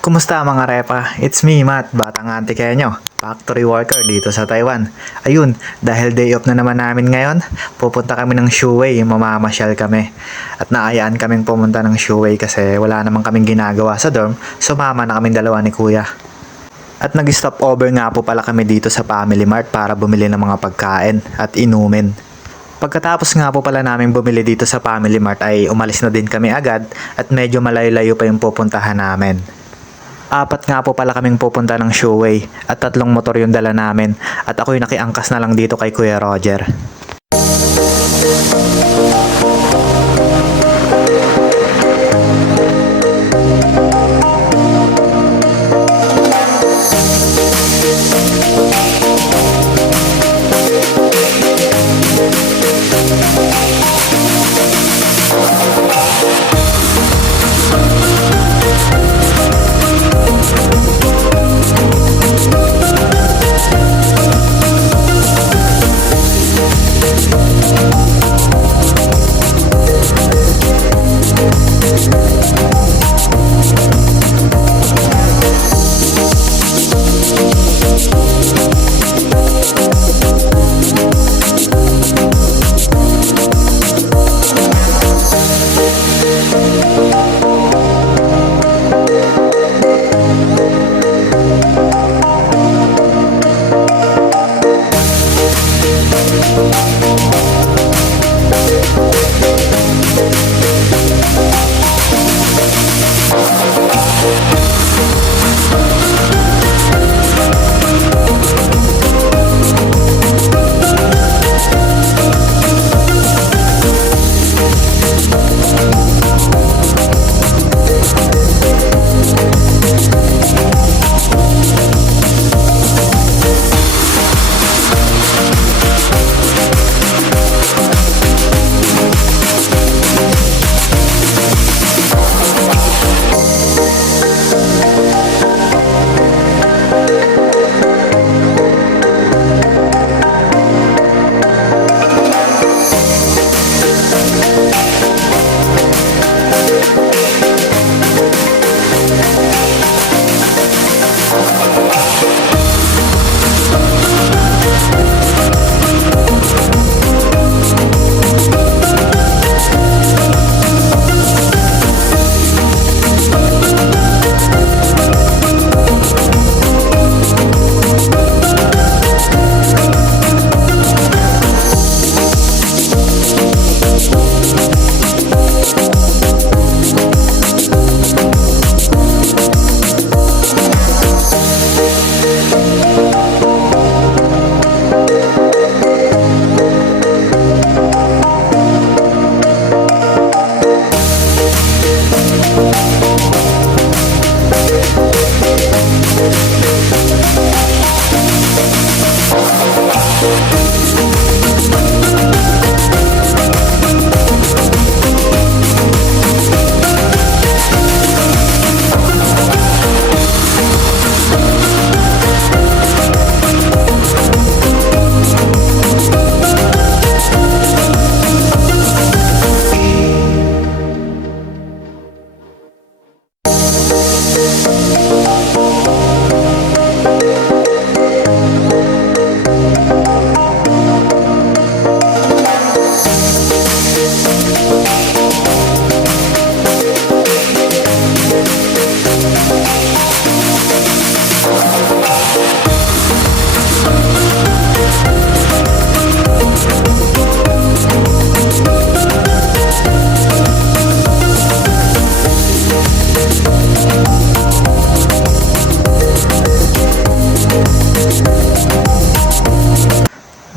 Kumusta mga repa? It's me, Matt, Batang Antikenyo, factory worker dito sa Taiwan. Ayun, dahil day off na naman namin ngayon, pupunta kami ng Shuwei, mamamasyal kami. At naayaan kaming pumunta ng Shuwei kasi wala namang kaming ginagawa sa dorm, sumama na kaming dalawa ni kuya. At nag-stop over nga po pala kami dito sa Family Mart para bumili ng mga pagkain at inumin. Pagkatapos nga po pala namin bumili dito sa Family Mart ay umalis na din kami agad at medyo malayo-layo pa yung pupuntahan namin. Apat nga po pala kaming pupunta ng Shuwei at 3 motor yung dala namin at ako'y nakiangkas na lang dito kay Kuya Roger.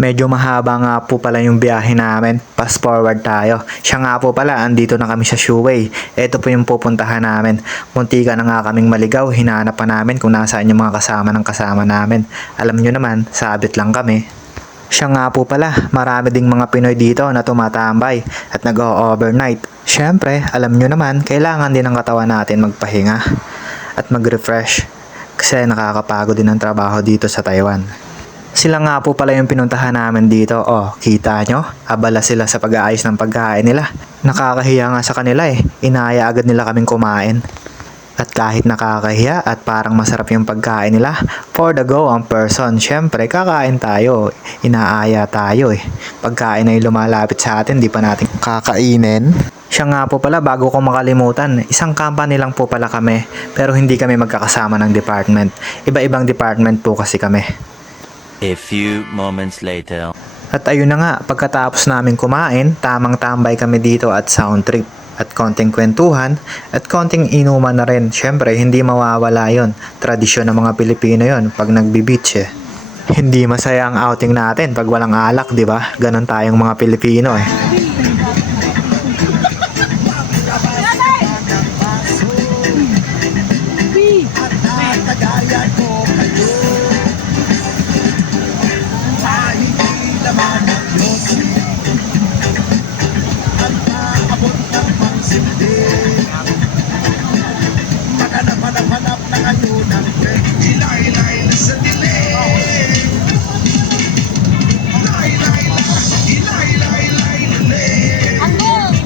Medyo mahaba nga po pala yung biyahe namin. Fast forward tayo. Siya nga po pala, andito na kami sa Shuwei. Ito po yung pupuntahan namin. Muntika na nga kaming maligaw. Hinanap pa namin kung nasaan yung mga kasama ng kasama namin. Alam nyo naman, sabit lang kami. Siya nga po pala, marami ding mga Pinoy dito na tumatambay at nag-o-overnight. Siyempre, alam nyo naman, kailangan din ng katawan natin magpahinga at mag-refresh. Kasi nakakapagod din ang trabaho dito sa Taiwan. Sila nga po pala yung pinuntahan namin dito. Oh, kita nyo? Abala sila sa pag-aayos ng pagkain nila. Nakakahiya nga sa kanila eh. Inaya agad nila kaming kumain. At kahit nakakahiya at parang masarap yung pagkain nila, for the go ang person, syempre kakain tayo, inaaya tayo eh. Pagkain ay lumalapit sa atin, di pa natin kakainin. Siya nga po pala, bago ko makalimutan, isang company lang po pala kami, pero hindi kami magkakasama ng department. Iba-ibang department po kasi kami. A few moments later. At ayun na nga, pagkatapos namin kumain, tamang tambay kami dito at sound trip. At konting kwentuhan, at konting inuman na rin. Syempre, hindi mawawala yon. Tradisyon ng mga Pilipino yon pag nagbi-beach eh. Hindi masaya ang outing natin pag walang alak, di ba? Ganon tayong mga Pilipino eh.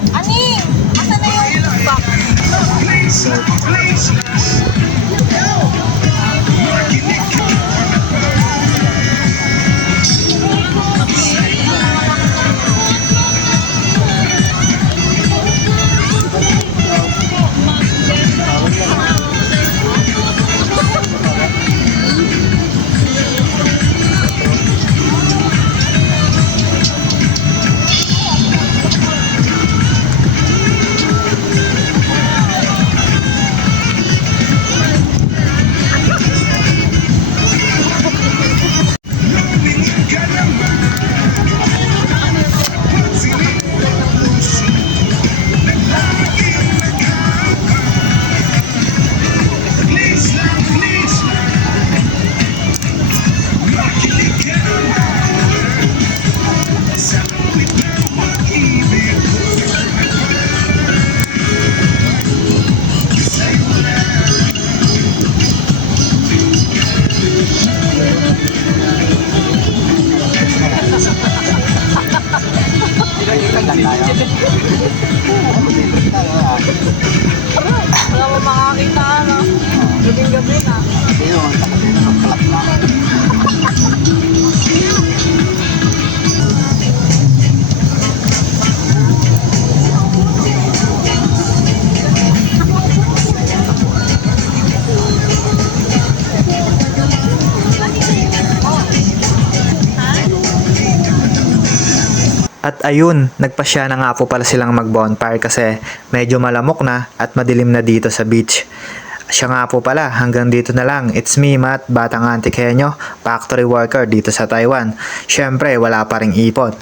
Aning! Asan na yung box? Wala mo makakita, ano? Gabing-gabi na. At ayun, nagpasya na nga po pala silang mag-bonfire kasi medyo malamok na at madilim na dito sa beach. Siya nga po pala, hanggang dito na lang. It's me, Matt, Batang Antikeño, factory worker dito sa Taiwan. Syempre, wala pa ring ipon.